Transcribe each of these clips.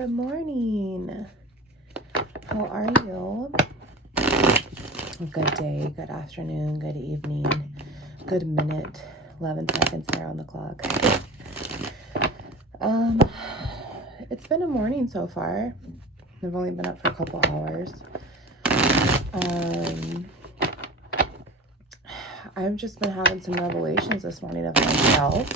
Good morning. How are you? Good day, good afternoon, good evening, good minute, 11 seconds there on the clock. It's been a morning so far. I've only been up for a couple hours. I've just been having some revelations this morning of myself.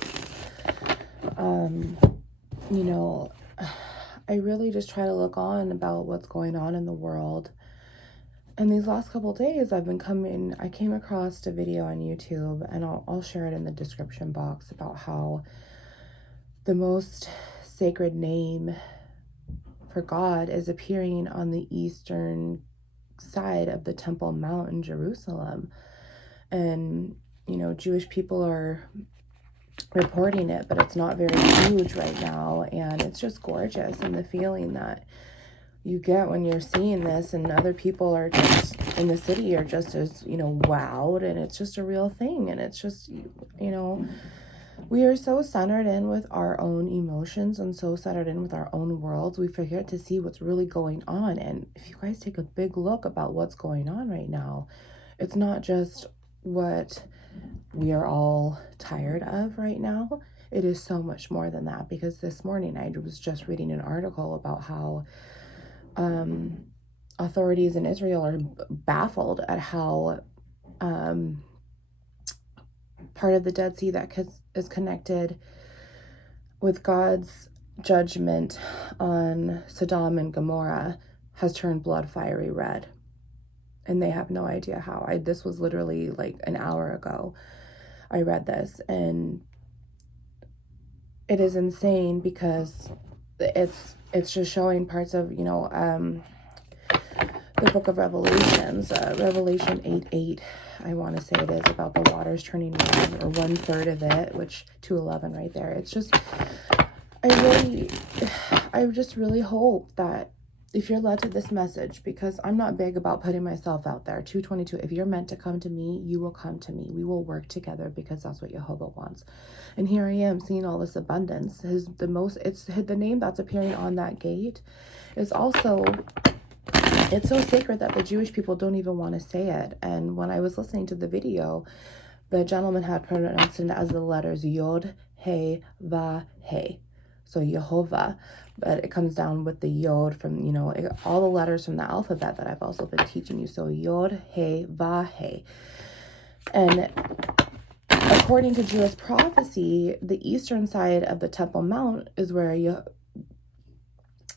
I really just try to look on about what's going on in the world. And these last couple of days I came across a video on YouTube, and I'll share it in the description box, about how the most sacred name for God is appearing on the eastern side of the Temple Mount in Jerusalem. And, Jewish people are reporting it, but it's not very huge right now. And it's just gorgeous. And the feeling that you get when you're seeing this, and other people are just in the city are just as, wowed, and it's just a real thing. And it's just, we are so centered in with our own emotions and so centered in with our own worlds, we forget to see what's really going on. And if you guys take a big look about what's going on right now, it's not just what we are all tired of right now. It is so much more than that, because this morning I was just reading an article about how authorities in Israel are baffled at how part of the Dead Sea that is connected with God's judgment on Sodom and Gomorrah has turned blood fiery red. And they have no idea how. This was literally like an hour ago I read this, and it is insane, because it's just showing parts of, the book of Revelations, Revelation 8:8, I want to say it is, about the waters turning red, or 1/3 of it, which 2:11 right there. It's just, I just really hope that if you're led to this message, because I'm not big about putting myself out there, 2:22, if you're meant to come to me, you will come to me. We will work together, because that's what Jehovah wants. And here I am seeing all this abundance. The name that's appearing on that gate is also, it's so sacred that the Jewish people don't even want to say it. And when I was listening to the video, the gentleman had pronounced it as the letters Yod, He, Va, He. So Yehovah, but it comes down with the Yod from, all the letters from the alphabet that I've also been teaching you. So Yod, He, Va, He. And according to Jewish prophecy, the eastern side of the Temple Mount is where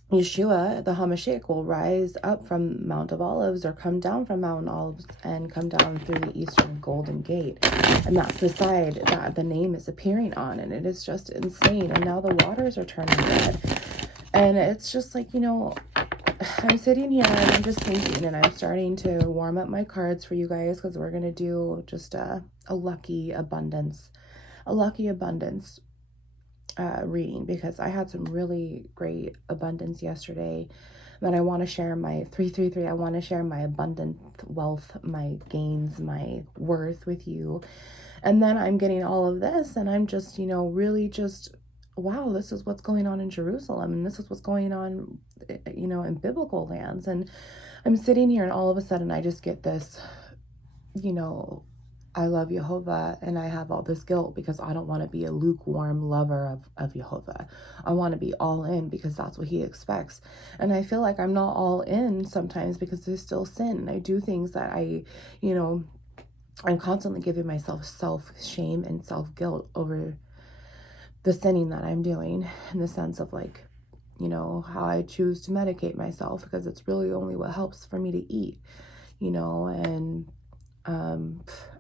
Yeshua, the HaMashiach, will rise up from Mount of Olives, or come down from Mount Olives and come down through the eastern Golden Gate. And that's the side that the name is appearing on. And it is just insane. And now the waters are turning red. And it's just like, I'm sitting here and I'm just thinking, and I'm starting to warm up my cards for you guys, because we're going to do just a lucky abundance reading, because I had some really great abundance yesterday that I want to share. My 333, I want to share my abundant wealth, my gains, my worth with you. And then I'm getting all of this, and I'm just, really just, wow, this is what's going on in Jerusalem, and this is what's going on, in biblical lands. And I'm sitting here, and all of a sudden I just get this, I love Jehovah, and I have all this guilt because I don't want to be a lukewarm lover of Jehovah. I want to be all in, because that's what he expects. And I feel like I'm not all in sometimes, because there's still sin. I do things that I'm constantly giving myself self-shame and self-guilt over the sinning that I'm doing, in the sense of like, how I choose to medicate myself, because it's really only what helps for me to eat, and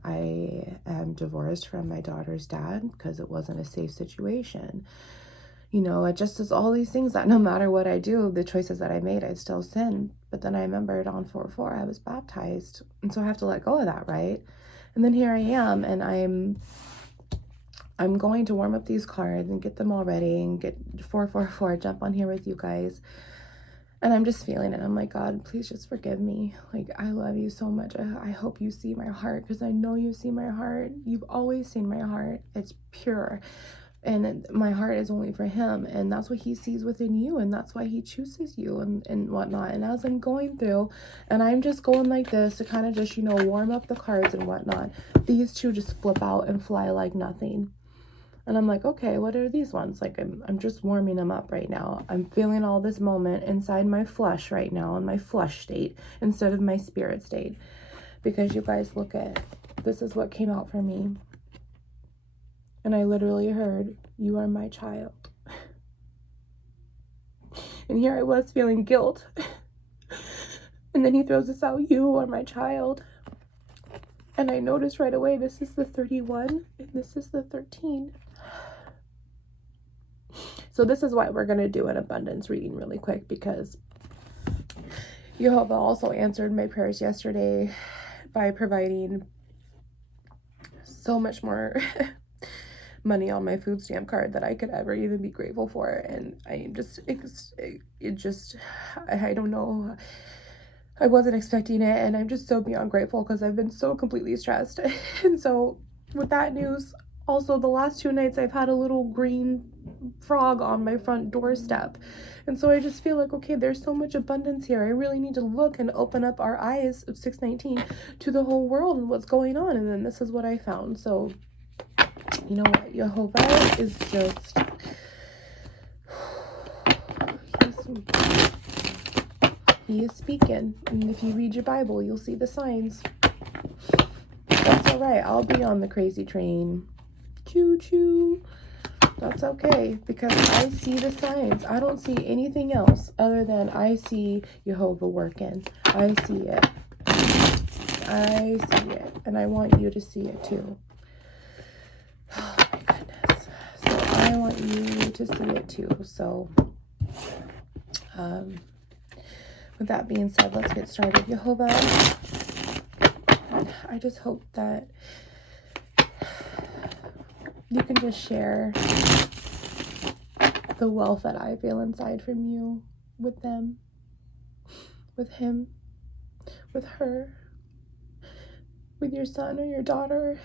I am divorced from my daughter's dad because it wasn't a safe situation. It just is all these things that no matter what I do, the choices that I made, I still sin. But then I remembered on 4/4, I was baptized. And so I have to let go of that, right? And then here I am, and I'm going to warm up these cards and get them all ready and get 444, jump on here with you guys. And I'm just feeling it. I'm like, God, please just forgive me. Like, I love you so much. I hope you see my heart, because I know you see my heart. You've always seen my heart. It's pure. And my heart is only for him, and that's what he sees within you, and that's why he chooses you and whatnot. And as I'm going through, and I'm just going like this to kind of just, you know, warm up the cards and whatnot, these two just flip out and fly like nothing. And I'm like, okay, what are these ones? Like, I'm just warming them up right now. I'm feeling all this moment inside my flesh right now, in my flesh state, instead of my spirit state. Because you guys, look at, this is what came out for me. And I literally heard, you are my child. And here I was feeling guilt. And then he throws this out, you are my child. And I noticed right away, this is the 31 and this is the 13. So this is why we're going to do an abundance reading really quick, because Jehovah also answered my prayers yesterday by providing so much more money on my food stamp card that I could ever even be grateful for. And I am just, I don't know, I wasn't expecting it, and I'm just so beyond grateful because I've been so completely stressed. And so with that news, also the last 2 nights I've had a little green frog on my front doorstep. And so I just feel like, okay, there's so much abundance here. I really need to look and open up our eyes of 619 to the whole world and what's going on. And then this is what I found. So you know what, Jehovah is just, he is speaking. And if you read your Bible, you'll see the signs. That's all right. I'll be on the crazy train. Choo choo. That's okay, because I see the signs. I don't see anything else other than I see Jehovah working. I see it. I see it. And I want you to see it too. Oh my goodness. So I want you to see it too. So with that being said, let's get started. Jehovah, I just hope that you can just share the wealth that I feel inside from you with them, with him, with her, with your son or your daughter.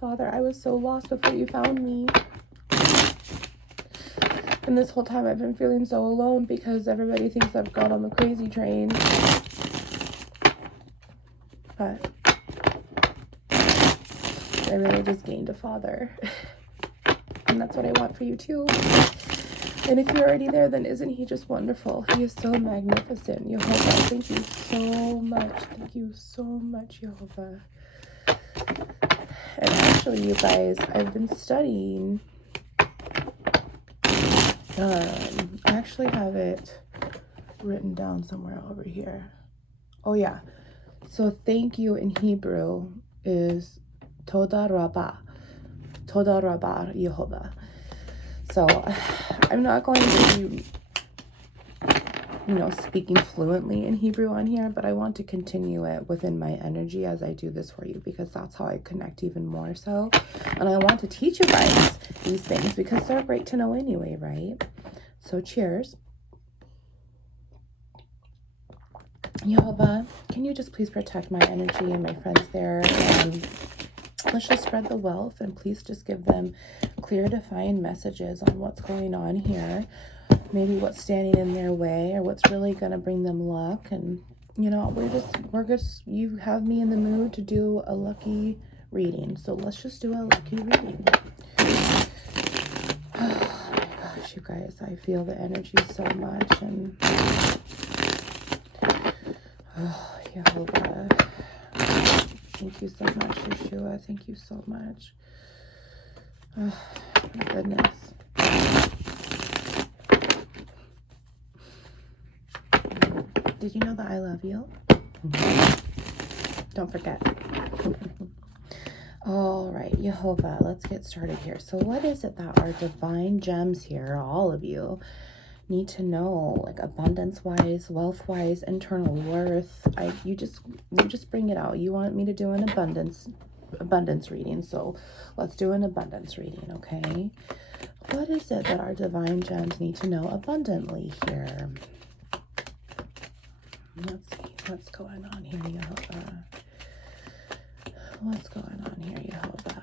Father, I was so lost before you found me. And this whole time I've been feeling so alone because everybody thinks I've gone on the crazy train. But I really just gained a father. And that's what I want for you too. And if you're already there, then isn't he just wonderful? He is so magnificent. Jehovah, thank you so much. Thank you so much, Jehovah. And actually, you guys, I've been studying. I actually have it written down somewhere over here. Oh, yeah. So thank you in Hebrew is Toda Rabah. Toda Rabah, Jehovah. So I'm not going to be, you know, speaking fluently in Hebrew on here, but I want to continue it within my energy as I do this for you, because that's how I connect even more so. And I want to teach you guys these things because they're great to know anyway, right? So cheers. Jehovah, can you just please protect my energy and my friends there? And let's just spread the wealth, and please just give them clear, defined messages on what's going on here. Maybe what's standing in their way, or what's really going to bring them luck. And, you know, we're just, you have me in the mood to do a lucky reading. So let's just do a lucky reading. Oh my gosh, you guys, I feel the energy so much. And, oh, Jehovah. Thank you so much, Yeshua. Thank you so much. Oh, my goodness. Did you know that I love you? Don't forget. All right, Jehovah, let's get started here. So what is it that our divine gems here, all of you, need to know, like abundance-wise, wealth-wise, internal worth? You just bring it out. You want me to do an abundance reading, so let's do an abundance reading, okay? What is it that our divine gems need to know abundantly here? Let's see what's going on here, Jehovah. What's going on here, Jehovah?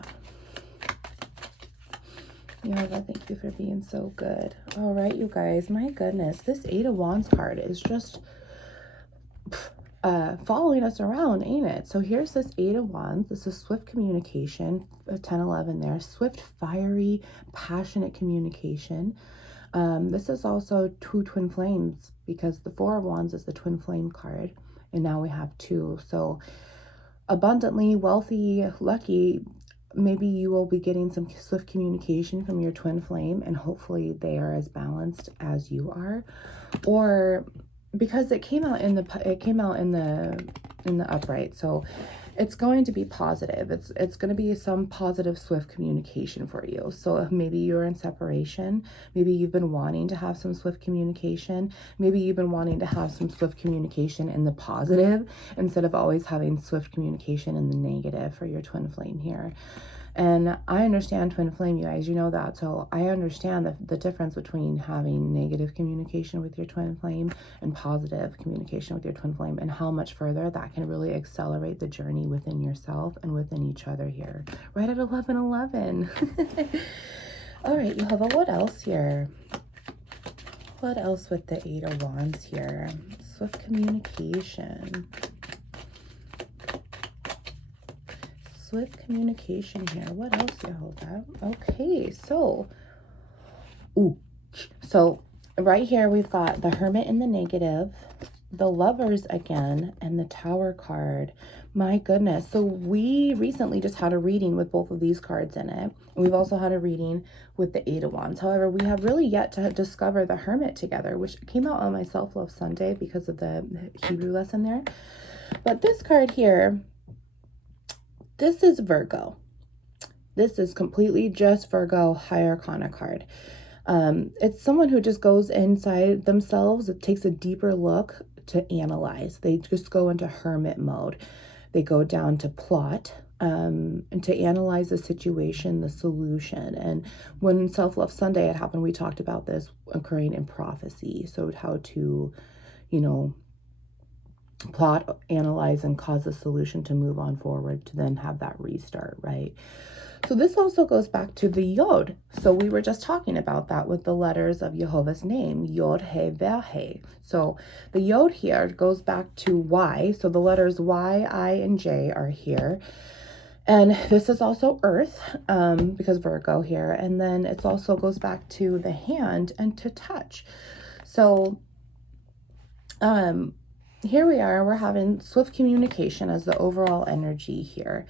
Yeah, thank you for being so good. All right, you guys, my goodness, this 8 of Wands card is just following us around, ain't it? So here's this 8 of Wands. This is swift communication, 10-11 there. Swift, fiery, passionate communication. This is also 2 twin flames, because the 4 of Wands is the twin flame card, and now we have 2. So abundantly, wealthy, lucky. Maybe you will be getting some swift communication from your twin flame, and hopefully they are as balanced as you are. Or because it came out in the upright, so it's going to be positive. It's going to be some positive, swift communication for you. So maybe you're in separation. Maybe you've been wanting to have some swift communication. Maybe you've been wanting to have some swift communication in the positive instead of always having swift communication in the negative for your twin flame here. And I understand twin flame, you guys, you know that. So I understand the difference between having negative communication with your twin flame and positive communication with your twin flame, and how much further that can really accelerate the journey within yourself and within each other here. Right at 11:11. All right, you have a what else here? What else with the 8 of Wands here? Swift communication. Swift communication here. What else do you hold up? Okay, so right here we've got the Hermit in the negative, the Lovers again, and the Tower card. My goodness. So we recently just had a reading with both of these cards in it. And we've also had a reading with the 8 of Wands. However, we have really yet to discover the Hermit together, which came out on my Self-Love Sunday because of the Hebrew lesson there. But this card here, this is Virgo. This is completely just Virgo High Arcana card. It's someone who just goes inside themselves. It takes a deeper look to analyze. They just go into hermit mode. They go down to plot and to analyze the situation, the solution. And when Self-Love Sunday had happened, we talked about this occurring in prophecy. So how to, you know, plot, analyze, and cause a solution to move on forward, to then have that restart, right? So this also goes back to the Yod. So we were just talking about that with the letters of Jehovah's name, Yod, He, Veh, He. So the Yod here goes back to Y. So the letters Y, I, and J are here. And this is also Earth, because Virgo here. And then it also goes back to the hand and to touch. So, here we are, we're having swift communication as the overall energy here.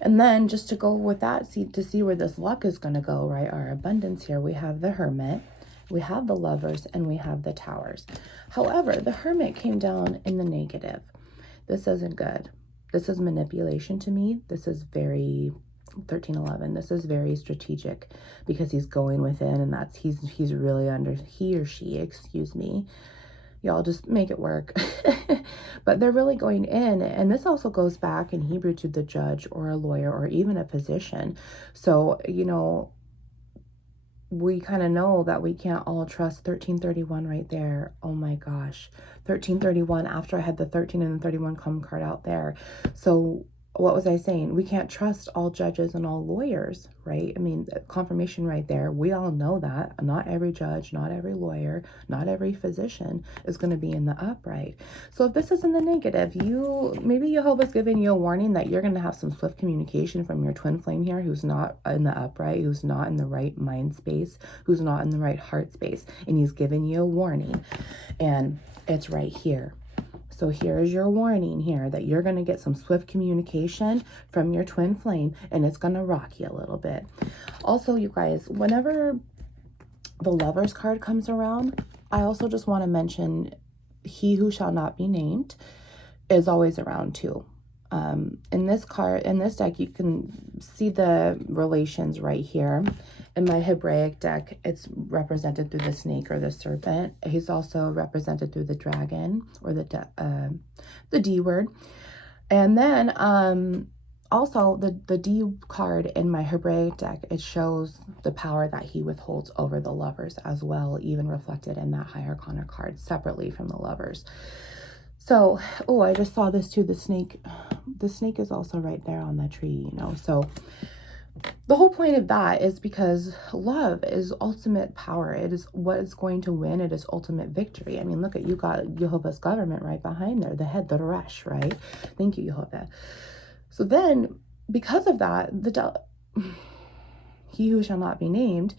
And then just to go with that, to see where this luck is going to go, right? Our abundance here, we have the Hermit, we have the Lovers, and we have the Towers. However, the Hermit came down in the negative. This isn't good. This is manipulation to me. This is very 13-11. This is very strategic, because he's going within, and that's he's really under, he or she, excuse me. Y'all just make it work. But they're really going in. And this also goes back in Hebrew to the judge or a lawyer or even a physician. So, you know, we kind of know that we can't all trust 1331 right there. Oh my gosh. 1331, after I had the 13 and the 31 come card out there. So what was I saying? We can't trust all judges and all lawyers, right? I mean, confirmation right there. We all know that. Not every judge, not every lawyer, not every physician is going to be in the upright. So if this is in the negative, maybe Jehovah's giving you a warning that you're going to have some swift communication from your twin flame here, who's not in the upright, who's not in the right mind space, who's not in the right heart space. And he's giving you a warning. And it's right here. So here is your warning here that you're going to get some swift communication from your twin flame, and it's going to rock you a little bit. Also, you guys, whenever the Lovers card comes around, I also just want to mention he who shall not be named is always around too. In this deck, you can see the relations right here. In my Hebraic deck, it's represented through the snake or the serpent. He's also represented through the dragon or the D word. And then also the D card in my Hebraic deck, it shows the power that he withholds over the Lovers as well, even reflected in that High Arcana card separately from the Lovers. So, oh, I just saw this too. The snake is also right there on the tree, you know. So the whole point of that is because love is ultimate power. It is what is going to win. It is ultimate victory. I mean, look at, you got Jehovah's government right behind there, the head, the Resh, right? Thank you, Jehovah. So then, because of that, he who shall not be named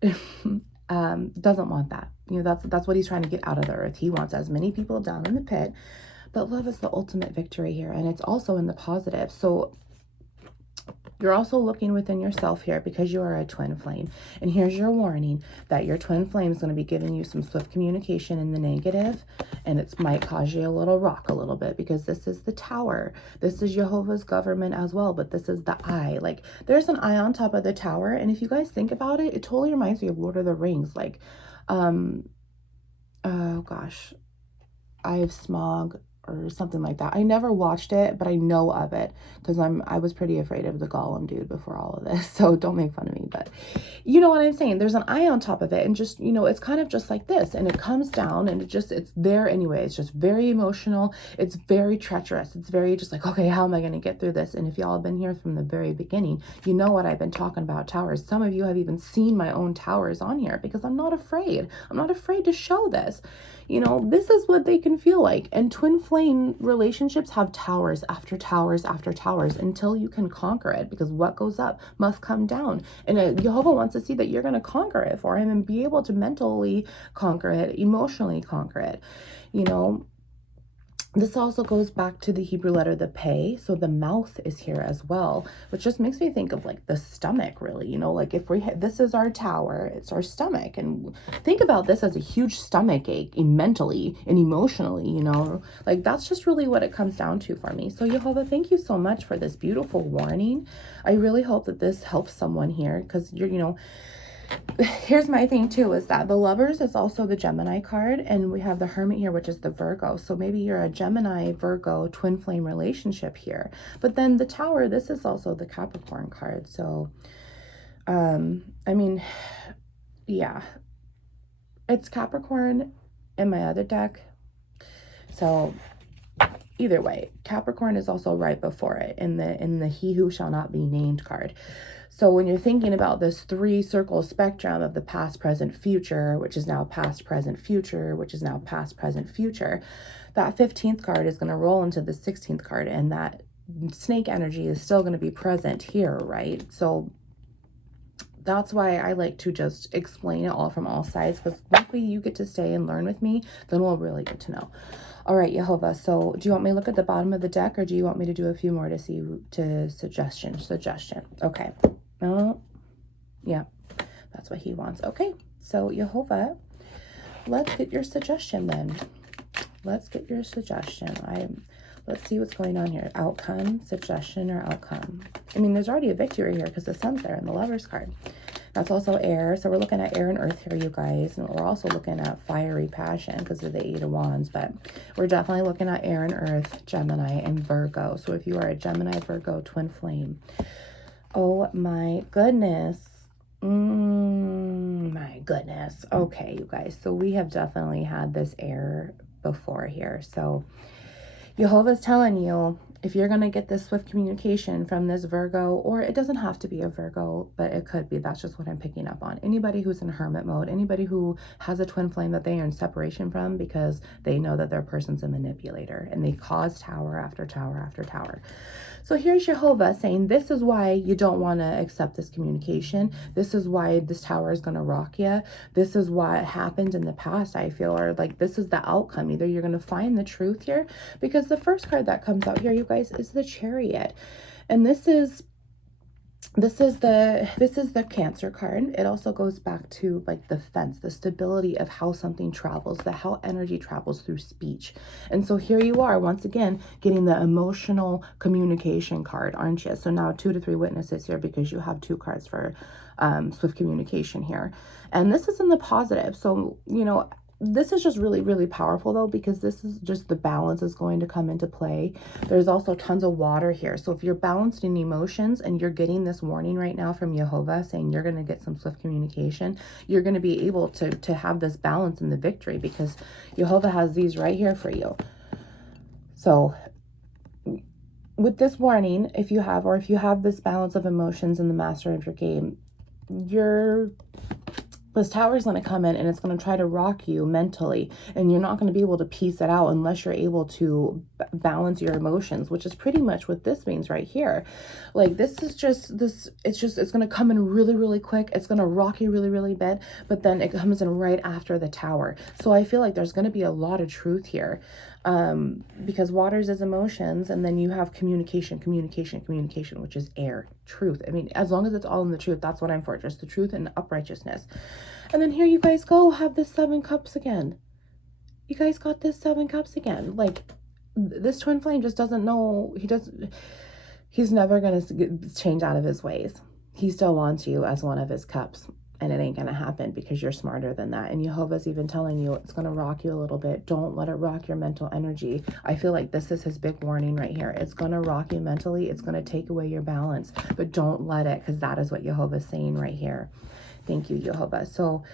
doesn't want that. You know, that's what he's trying to get out of the earth. He wants as many people down in the pit, but love is the ultimate victory here, and it's also in the positive. So you're also looking within yourself here because you are a twin flame. And here's your warning that your twin flame is going to be giving you some swift communication in the negative, and it might cause you a little rock a little bit because this is the tower. This is Jehovah's government as well, but this is the eye. Like, there's an eye on top of the tower, and if you guys think about it, it totally reminds me of Lord of the Rings. Like, oh gosh, Eye of Smog, or something like that. I never watched it, but I know of it because I was pretty afraid of the Gollum dude before all of this. So don't make fun of me, but you know what I'm saying? There's an eye on top of it, and just, you know, it's kind of just like this, and it comes down, and it's there anyway. It's just very emotional. It's very treacherous. It's very just like, okay, how am I going to get through this? And if y'all have been here from the very beginning, you know what I've been talking about towers. Some of you have even seen my own towers on here because I'm not afraid. I'm not afraid to show this. You know, this is what they can feel like. And twin flame relationships have towers after towers after towers until you can conquer it, because what goes up must come down. And Jehovah wants to see that you're going to conquer it for him and be able to mentally conquer it, emotionally conquer it. You know, this also goes back to the Hebrew letter, the Pei. So the mouth is here as well, which just makes me think of like the stomach, really. You know, like if this is our tower, it's our stomach. And think about this as a huge stomach ache mentally and emotionally, you know, like that's just really what it comes down to for me. So Jehovah, thank you so much for this beautiful warning. I really hope that this helps someone here, because you're, you know, here's my thing too, is that the Lovers is also the Gemini card, and we have the Hermit here, which is the Virgo. So maybe you're a Gemini Virgo twin flame relationship here. But then the Tower, this is also the Capricorn card. So I mean, yeah, it's Capricorn in my other deck. So either way, Capricorn is also right before it in the He Who Shall Not Be Named card. So when you're thinking about this 3-circle spectrum of the past, present, future, which is now past, present, future, which is now past, present, future, that 15th card is going to roll into the 16th card, and that snake energy is still going to be present here, right? So that's why I like to just explain it all from all sides, because hopefully you get to stay and learn with me, then we'll really get to know. All right, Jehovah, so do you want me to look at the bottom of the deck, or do you want me to do a few more to suggestion? Okay. Oh, yeah, that's what he wants. Okay, so Jehovah, let's get your suggestion then. Let's get your suggestion. Let's see what's going on here. Outcome, suggestion, or outcome. I mean, there's already a victory here because the Sun's there in the Lovers card. That's also air. So we're looking at air and earth here, you guys. And we're also looking at fiery passion because of the 8 of Wands. But we're definitely looking at air and earth, Gemini, and Virgo. So if you are a Gemini, Virgo, twin flame. Oh my goodness. My goodness. Okay, you guys. So we have definitely had this air before here. So Jehovah's telling you, if you're going to get this swift communication from this Virgo, or it doesn't have to be a Virgo, but it could be. That's just what I'm picking up on. Anybody who's in hermit mode, anybody who has a twin flame that they are in separation from because they know that their person's a manipulator and they cause tower after tower after tower. So here's Jehovah saying, this is why you don't want to accept this communication. This is why this tower is going to rock you. This is what happened in the past, I feel, or like this is the outcome. Either you're going to find the truth here, because the first card that comes out here, you guys, is the Chariot. And this is the Cancer card. It also goes back to like the fence, the stability of how something travels, how energy travels through speech. And so here you are once again getting the emotional communication card, aren't you? So now 2 to 3 witnesses here because you have 2 cards for swift communication here. And this is in the positive. So, you know, this is just really, really powerful though, because this is just the balance is going to come into play. There's also tons of water here. So if you're balanced in emotions and you're getting this warning right now from Jehovah saying you're going to get some swift communication, you're going to be able to have this balance in the victory, because Jehovah has these right here for you. So with this warning, if you have this balance of emotions in the master of your game, this tower is going to come in and it's going to try to rock you mentally, and you're not going to be able to piece it out unless you're able to balance your emotions, which is pretty much what this means right here. Like, this is just this, it's going to come in really, really quick. It's going to rock you really, really bad, but then it comes in right after the tower. So I feel like there's going to be a lot of truth here, because waters is emotions, and then you have communication, which is air, truth. I mean, as long as it's all in the truth, that's what I'm for, just the truth and uprightness. And then here you guys go, have this 7 cups again. You guys got this 7 cups again. Like, this twin flame just doesn't know, he's never going to change out of his ways. He still wants you as one of his cups. And it ain't going to happen because you're smarter than that. And Jehovah's even telling you it's going to rock you a little bit. Don't let it rock your mental energy. I feel like this is his big warning right here. It's going to rock you mentally. It's going to take away your balance. But don't let it, because that is what Jehovah's saying right here. Thank you, Jehovah. So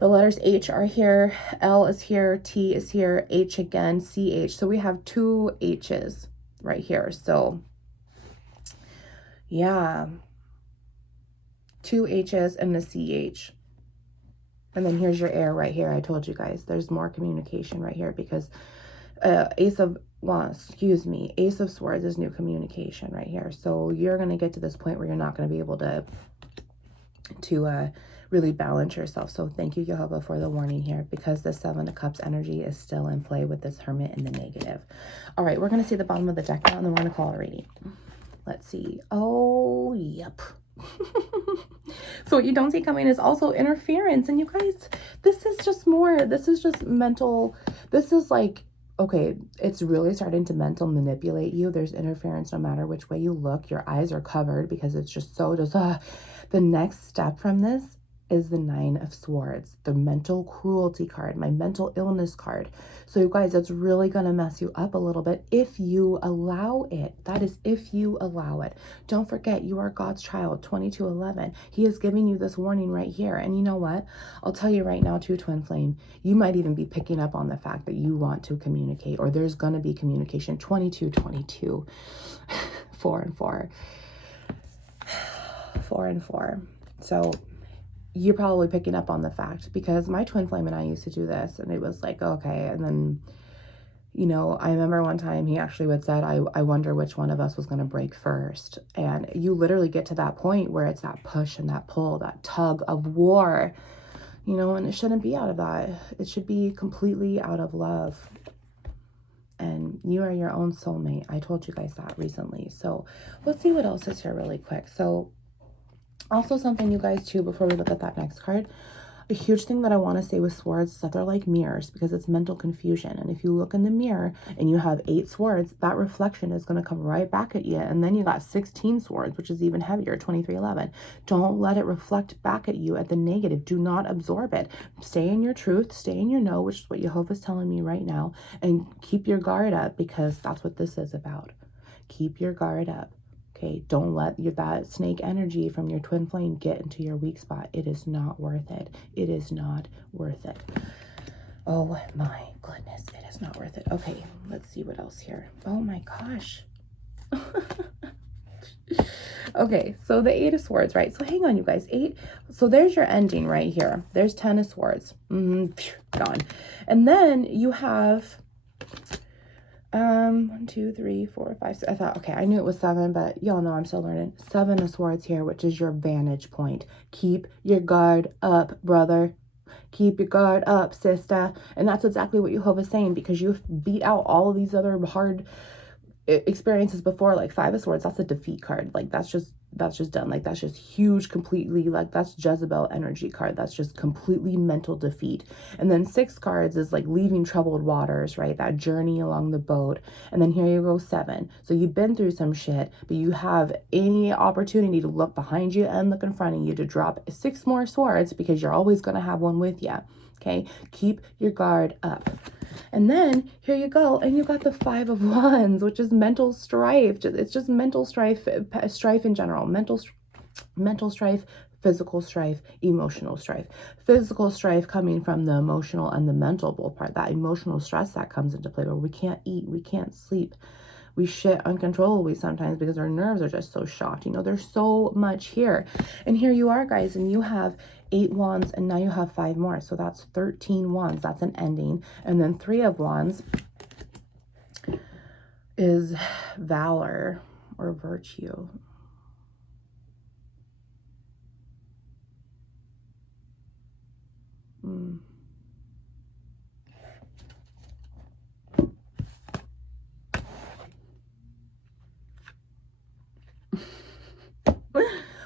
the letters H are here. L is here. T is here. H again. CH. So we have 2 H's right here. So yeah. 2 H's and a CH. And then here's your air right here. I told you guys there's more communication right here, because Ace of Swords is new communication right here. So you're going to get to this point where you're not going to be able to really balance yourself. So thank you, Jehovah, for the warning here, because the 7 of Cups energy is still in play with this Hermit in the negative. All right, we're going to see the bottom of the deck now, and then we're going to call it a reading. Let's see. Oh, yep. So what you don't see coming is also interference. And you guys, this is just mental. This is like, okay, it's really starting to mental manipulate you. There's interference no matter which way you look. Your eyes are covered because it's just the next step from this is the 9 of Swords, the mental cruelty card, my mental illness card. So you guys, it's really going to mess you up a little bit if you allow it. That is if you allow it. Don't forget, you are God's child, 2211. He is giving you this warning right here. And you know what? I'll tell you right now too, Twin Flame, you might even be picking up on the fact that you want to communicate, or there's going to be communication. 2222, 4 and 4. 4 and 4. So you're probably picking up on the fact, because my twin flame and I used to do this, and it was like, okay. And then, you know, I remember one time he actually had said, I wonder which one of us was going to break first. And you literally get to that point where it's that push and that pull, that tug of war, you know, and it shouldn't be out of that. It should be completely out of love. And you are your own soulmate. I told you guys that recently. So let's see what else is here really quick. So also something, you guys, too, before we look at that next card, a huge thing that I want to say with swords is that they're like mirrors, because it's mental confusion. And if you look in the mirror and you have 8 swords, that reflection is going to come right back at you. And then you got 16 swords, which is even heavier, 2311. Don't let it reflect back at you at the negative. Do not absorb it. Stay in your truth, stay in your know, which is what Jehovah's telling me right now, and keep your guard up, because that's what this is about. Keep your guard up. Okay, don't let that snake energy from your twin flame get into your weak spot. It is not worth it. It is not worth it. Oh my goodness, it is not worth it. Okay, let's see what else here. Oh my gosh. Okay, so the 8 of Swords, right? So hang on, you guys. 8. So there's your ending right here. There's 10 of Swords. Gone. And then you have 1, 2, 3, 4, 5, 6. I thought, okay, I knew it was 7, but y'all know I'm still learning. 7 of Swords here, which is your vantage point. Keep your guard up, brother. Keep your guard up, sister. And that's exactly what Jehovah's saying, because you've beat out all of these other hard experiences before. Like 5 of Swords, that's a defeat card. Like that's just done. Like that's just huge, completely, like that's Jezebel energy card. That's just completely mental defeat. And then 6 cards is like leaving troubled waters, right? That journey along the boat. And then here you go, 7. So you've been through some shit, but you have any opportunity to look behind you and look in front of you to drop 6 more swords, because you're always going to have one with you. Okay, keep your guard up. And then here you go, and you got the 5 of Wands, which is mental strife. It's just mental strife in general. Mental strife, physical strife, emotional strife. Physical strife coming from the emotional and the mental both part. That emotional stress that comes into play, where we can't eat, we can't sleep, We shit uncontrollably sometimes because our nerves are just so shocked. You know, there's so much here. And here you are, guys, and you have 8 wands, and now you have 5 more. So that's 13 wands. That's an ending. And then 3 of wands is valor or virtue.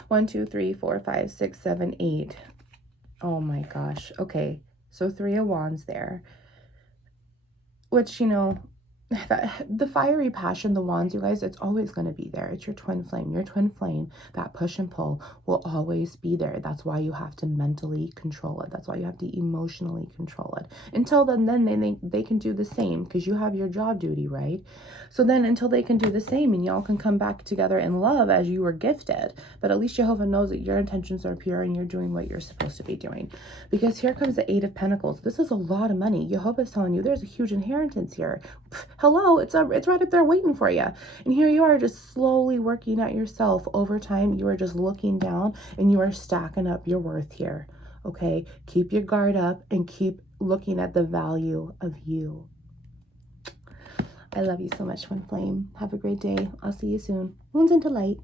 One, two, three, four, five, six, seven, 8. Oh my gosh. Okay. So 3 of wands there. Which, you know, the fiery passion, the wands, you guys, it's always going to be there. It's your twin flame. Your twin flame, that push and pull will always be there. That's why you have to mentally control it. That's why you have to emotionally control it. Until then they can do the same, because you have your job duty, right? So then until they can do the same and y'all can come back together in love as you were gifted. But at least Jehovah knows that your intentions are pure and you're doing what you're supposed to be doing. Because here comes the 8 of Pentacles. This is a lot of money. Jehovah's telling you there's a huge inheritance here. Hello, it's right up there waiting for you. And here you are, just slowly working at yourself. Over time, you are just looking down and you are stacking up your worth here. Okay, keep your guard up and keep looking at the value of you. I love you so much, Twin Flame. Have a great day. I'll see you soon. Wounds into light.